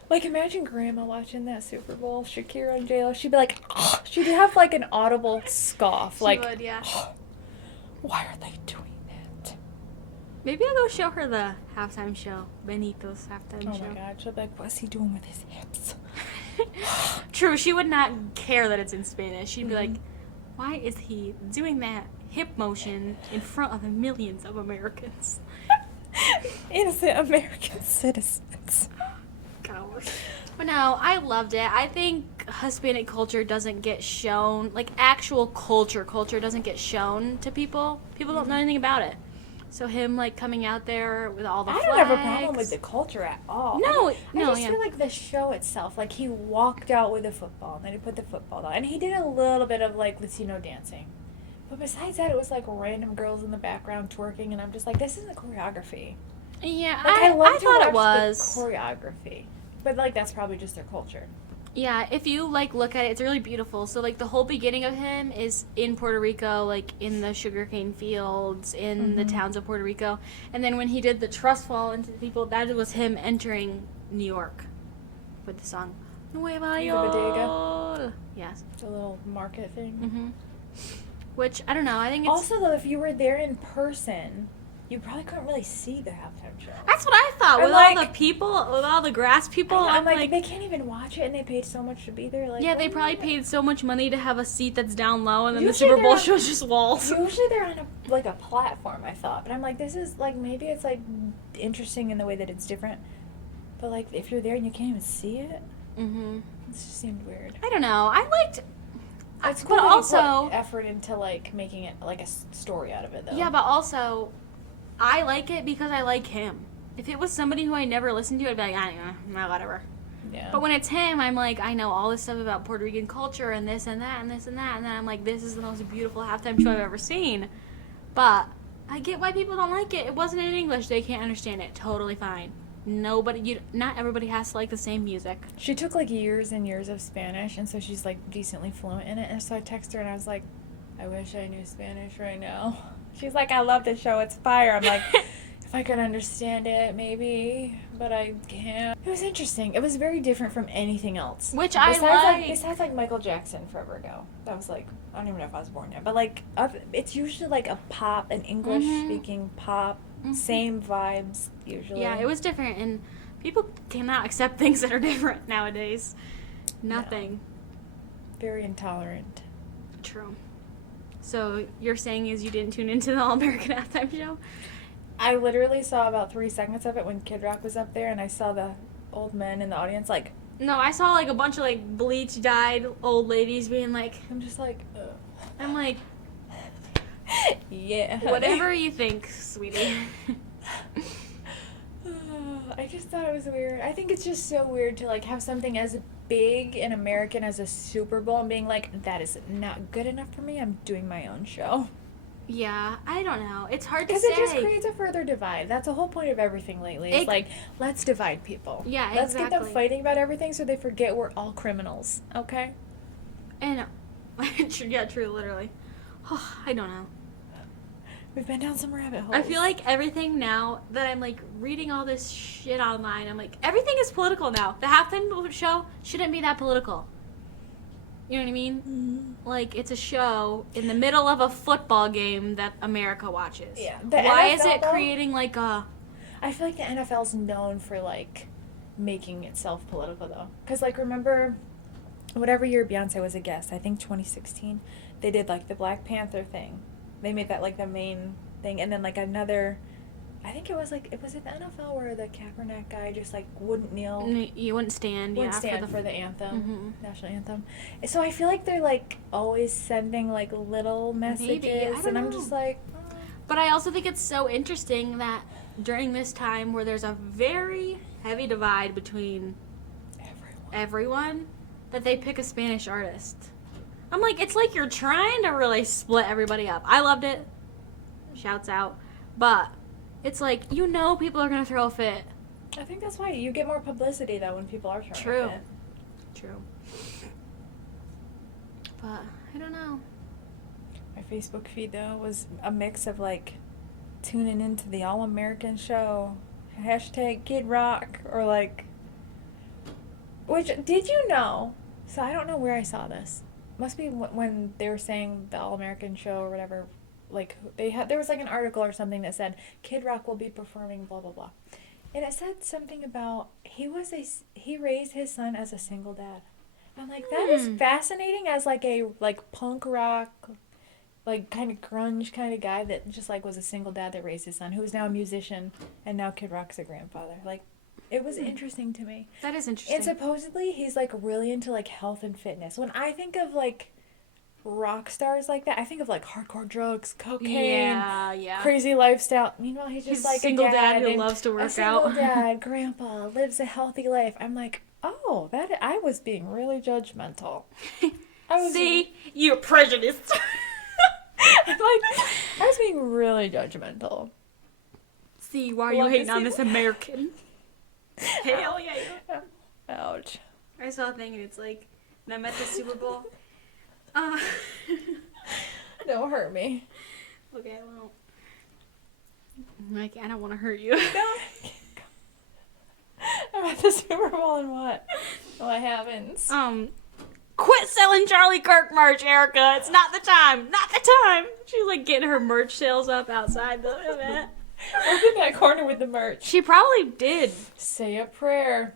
Like imagine Grandma watching that Super Bowl, Shakira and J-Lo. She'd be like, oh, she'd have like an audible scoff. She like, would, yeah. Oh, why are they doing that? Maybe I'll go show her the halftime show, Benito's halftime show. Oh my God, she'll be like, what's he doing with his hips? True, she would not care that it's in Spanish. She'd be like, why is he doing that hip motion in front of the millions of Americans? Innocent American citizens. Gosh. But no, I loved it. I think Hispanic culture doesn't get shown, like actual culture doesn't get shown to people. People don't know anything about it. So him like coming out there with all the flags. I don't have a problem with the culture at all. No, I just feel like the show itself, like he walked out with a football, and then he put the football down, and he did a little bit of like Latino dancing. But besides that, it was like random girls in the background twerking, and I'm just like, this isn't choreography. Yeah, like, I to thought watch it was the choreography, but like that's probably just their culture. Yeah, if you like look at it, it's really beautiful. So like the whole beginning of him is in Puerto Rico, like in the sugarcane fields, in the towns of Puerto Rico. And then when he did the trust fall into the people, that was him entering New York with the song Nueva York. Bodega? Yes. The little market thing. Which, I don't know, I think it's... Also, though, if you were there in person, you probably couldn't really see the halftime show. That's what I thought. With all the people, with all the grass people, I'm like, they can't even watch it, and they paid so much to be there. Like, yeah, they probably paid so much money to have a seat that's down low, and then Usually the Super Bowl show's just walls. Usually they're on a platform, I thought. But I'm like, this is, like, maybe it's, like, interesting in the way that it's different. But, like, if you're there and you can't even see it, it just seemed weird. I don't know. I liked... It's cool but that also you put effort into, like, making it, like, a story out of it, though. Yeah, but also, I like it because I like him. If it was somebody who I never listened to, I'd be like, I don't know, whatever. Yeah. But when it's him, I'm like, I know all this stuff about Puerto Rican culture and this and that and this and that. And then I'm like, this is the most beautiful halftime show I've ever seen. But I get why people don't like it. It wasn't in English. They can't understand it. Totally fine. Not everybody has to like the same music. She took, like, years and years of Spanish, and so she's, like, decently fluent in it. And so I texted her, and I was like, I wish I knew Spanish right now. She's like, I love the show. It's fire. I'm like, if I could understand it, maybe, but I can't. It was interesting. It was very different from anything else. Which Besides, like, Michael Jackson forever ago. That was, like, I don't even know if I was born yet. But, like, it's usually, like, a pop, an English-speaking pop. Same vibes, usually. Yeah, it was different, and people cannot accept things that are different nowadays. Nothing. No. Very intolerant. True. So, you're saying is you didn't tune into the All-American Halftime Show? I literally saw about 3 seconds of it when Kid Rock was up there, and I saw the old men in the audience, like... No, I saw, like, a bunch of, like, bleach-dyed old ladies being like... I'm just like, ugh. I'm like... Yeah. Whatever you think, sweetie. I just thought it was weird. I think it's just so weird to, like, have something as big and American as a Super Bowl and being like, that is not good enough for me. I'm doing my own show. Yeah, I don't know. It's hard to say. Because it just creates a further divide. That's the whole point of everything lately. It's like, let's divide people. Yeah, let's get them fighting about everything so they forget we're all criminals. Okay? And, yeah, true, literally. Oh, I don't know. We've been down some rabbit holes. I feel like everything now that I'm, like, reading all this shit online, I'm like, everything is political now. The halftime show shouldn't be that political. You know what I mean? Mm-hmm. Like, it's a show in the middle of a football game that America watches. Yeah. Why NFL, is it creating, like, a... I feel like the NFL's known for, like, making itself political though. Because like remember, whatever year Beyonce was a guest, I think 2016, they did like the Black Panther thing. They made that like the main thing, and then like another. I think it was it the NFL where the Kaepernick guy just like wouldn't kneel. You wouldn't stand. Wouldn't stand for the anthem, national anthem. So I feel like they're like always sending like little messages, Maybe. and I'm just like. But I also think it's so interesting that during this time where there's a very heavy divide between everyone, that they pick a Spanish artist. I'm like, it's like you're trying to really split everybody up. I loved it. Shouts out. But it's like, people are going to throw a fit. I think that's why you get more publicity, though, when people are throwing a fit. True. But, I don't know. My Facebook feed, though, was a mix of, like, tuning into the All-American show, hashtag Kid Rock, or, like... Which, did you know? So I don't know where I saw this. Must be when they were saying the All-American show or whatever... Like, there was, like, an article or something that said, Kid Rock will be performing blah, blah, blah. And it said something about, he raised his son as a single dad. I'm like, that is fascinating as, like, a, like, punk rock, like, kind of grunge kind of guy that just, like, was a single dad that raised his son, who is now a musician, and now Kid Rock's a grandfather. Like, it was interesting to me. That is interesting. And supposedly, he's, like, really into, like, health and fitness. When I think of, like... rock stars like that, I think of like hardcore drugs, cocaine, crazy lifestyle. Meanwhile, he's just like single a dad who loves to work out. Single dad, grandpa, lives a healthy life. I'm like, oh, that I was being really judgmental. You're prejudiced. I was being really judgmental. See, why are you hating on this American? Hell yeah. Ouch. I saw a thing and it's like, and I'm at the Super Bowl. Don't hurt me. Okay, I won't. I don't want to hurt you. I'm at the Super Bowl and what? What happens? Quit selling Charlie Kirk merch, Erica. It's not the time. Not the time. She's like getting her merch sales up outside the event. Open that corner with the merch. She probably did. Say a prayer.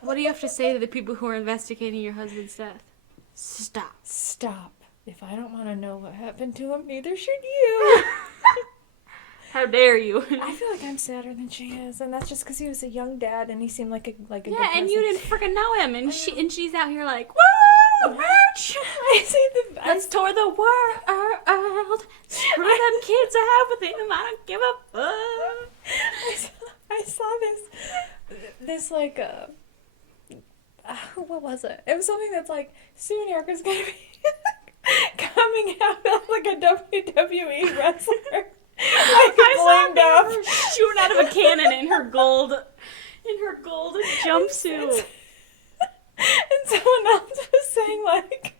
What do you have to say to the people who are investigating your husband's death? Stop. If I don't want to know what happened to him, neither should you. How dare you? I feel like I'm sadder than she is, and that's just because he was a young dad and he seemed like a good person. Yeah, and you didn't freaking know him, and she's out here like, woo, merch. Let's tour the world. Screw them kids I have with him. I don't give a fuck. I saw this like what was it? It was something that's like, soon Erica's gonna be coming out as like a WWE wrestler. I saw her shooting out of a cannon in her gold jumpsuit. And someone else was saying like,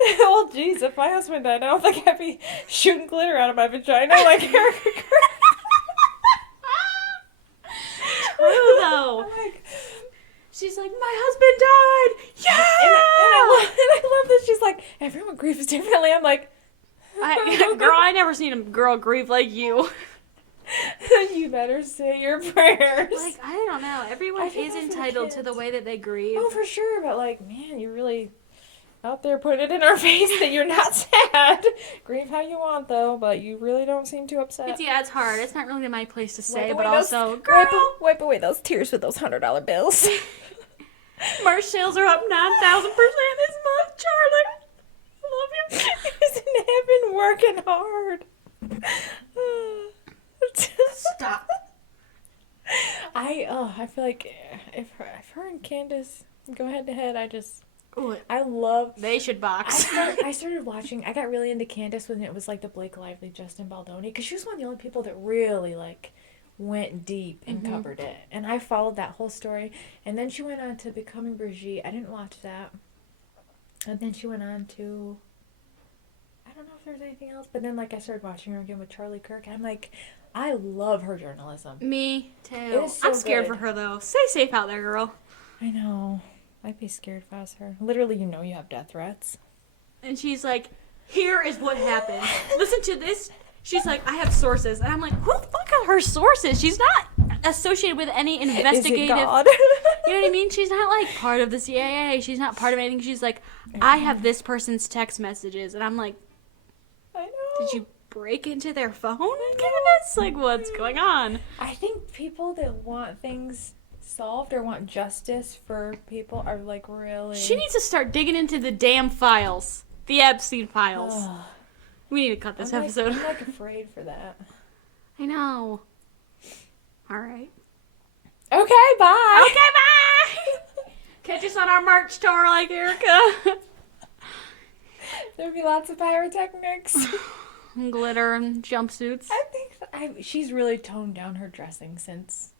oh jeez, if my husband died, I don't think I'd be shooting glitter out of my vagina like Erica. True though. She's like, my husband died! Yeah! And I love that she's like, everyone grieves differently. I'm like, girl, I never seen a girl grieve like you. You better say your prayers. Like, I don't know. Everyone is entitled to the way that they grieve. Oh, for sure. But like, man, you're really out there putting it in our face that you're not sad. Grieve how you want, though, but you really don't seem too upset. It's hard. It's not really my place to say, but also, girl, wipe away those tears with those $100 bills. Merch sales are up 9,000% this month, Charlie. I love you. Isn't heaven working hard? Stop. I feel like if her and Candace go head to head, they should box. I started watching. I got really into Candace when it was like the Blake Lively, Justin Baldoni, because she was one of the only people that really like went deep and covered it. And I followed that whole story. And then she went on to Becoming Brigitte. I didn't watch that. And then she went on to, I don't know if there's anything else, but then like I started watching her again with Charlie Kirk. I'm like, I love her journalism. Me too. I'm scared for her though. Stay safe out there, girl. I know. I'd be scared if I was her. Literally, you have death threats. And she's like, here is what happened. Listen to this. She's like, I have sources. And I'm like, who the fuck are her sources? She's not associated with any Is it investigative. God? You know what I mean? She's not like part of the CIA. She's not part of anything. She's like, I have this person's text messages, and I'm like, I know. did you break into their phone, Candace? Like, what's going on? I think people that want things solved or want justice for people are like really. She needs to start digging into the damn files, the Epstein files. Ugh. We need to cut this I'm episode. I'm like afraid for that. I know. All right. Okay, bye. Okay, bye. Catch us on our March tour, like Erica. There'll be lots of pyrotechnics. Glitter and jumpsuits. I think she's really toned down her dressing since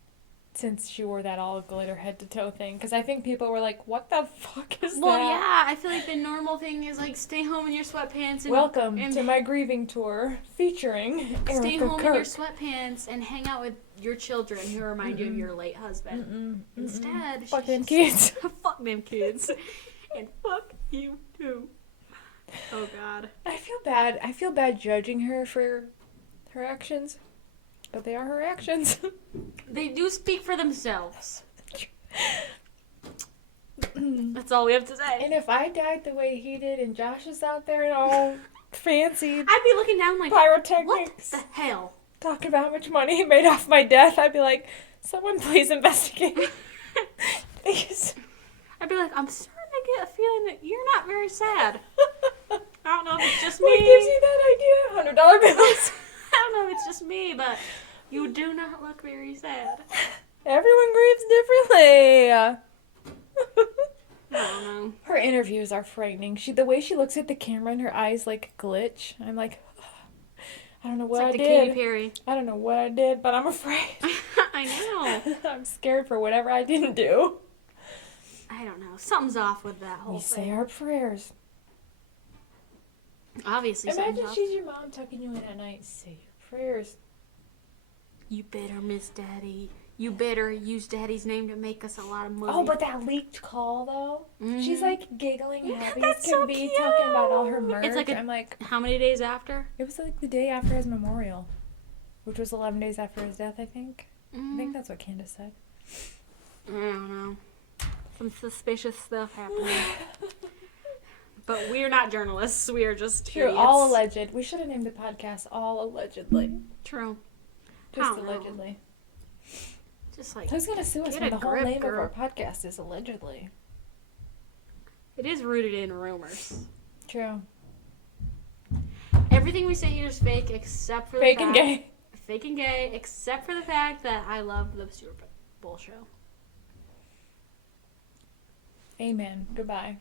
she wore that all glitter head to toe thing. Because I think people were like, "What the fuck is Well, that?" yeah, I feel like the normal thing is like stay home in your sweatpants. And, Welcome and to my grieving tour featuring Erica stay home Kirk. in your sweatpants and hang out with your children who remind you of your late husband. Instead, Fuck them she's kids. fuck them kids, and fuck you too. Oh God. I feel bad. I feel bad judging her for her actions, but they are her actions. They do speak for themselves. That's all we have to say. And if I died the way he did, and Josh is out there and all fancy I'd be looking down like, pyrotechnics, what the hell? talking about how much money he made off my death, I'd be like, someone please investigate. Please. I'd be like, I'm starting to get a feeling that you're not very sad. I don't know if it's just me. What gives you that idea? $100 bills. I don't know if it's just me, but you do not look very sad. Everyone grieves differently. I don't know. Her interviews are frightening. The way she looks at the camera and her eyes like glitch. I'm like, I don't know what It's like I the did. Katy Perry. I don't know what I did, but I'm afraid. I know. I'm scared for whatever I didn't do. I don't know. Something's off with that whole We say thing. our prayers. Obviously, Imagine something's off. she's your mom tucking you in at night. Say your prayers. You better miss Daddy. You better use Daddy's name to make us a lot of money. Oh, but that leaked call though. She's like giggling happy as That's can so be, cute. talking about all her merch. It's like I'm like, how many days after? it was like the day after his memorial, which was 11 days after his death, I think. I think that's what Candace said. I don't know. Some suspicious stuff happening. But we're not journalists. We are just True, idiots. all alleged. We should have named the podcast All Allegedly. True. Just I don't know. allegedly. Just like, Who's gonna sue us Get when a the whole grip, name girl. of our podcast is allegedly? it is rooted in rumors. True. Everything we say here is fake except for Fake the and fact... gay. Fake and gay, except for the fact that I love the Super Bowl show. Amen. Goodbye.